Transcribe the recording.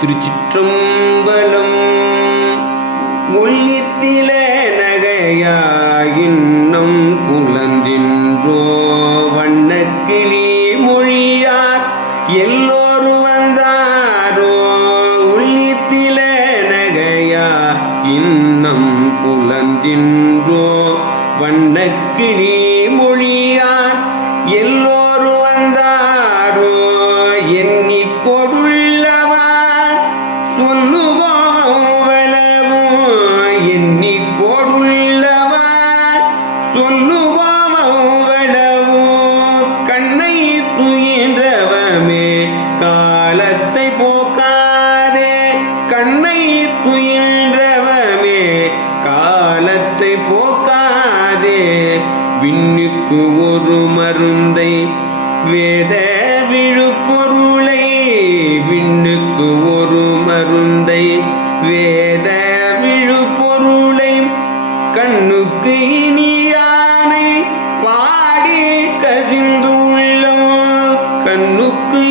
திருச்சிற்றம்பலம். ஒல்லித்தில நகையாயின்னம் புலந்தின்றோ வண்ணக்கிளி மொழியார் எல்லோரு வந்தாரோ. ஒல்லித்தில நகையா இன்னம் புலந்தின்றோ வண்ணக்கிளி மொழியார் எல்லோரு வந்தாரோ. எண்ணி கொடுள்ளவார் சொல்லுவோம் எண்ணி கொடுள்ளவார் சொல்லுவோம் கண்ணை துயின்றவமே காலத்தை போக்காதே. கண்ணை துயின்றவமே காலத்தை போக்காதே. விண்ணுக்கு ஒரு மருந்தை வேத விழுப்பொருளை விண்ணுக்கு ஒரு மருந்தை வேத விழுப்பொருளை கண்ணுக்கு இனியானை பாடி கசிந்து உள்ளம் கண்ணுக்கு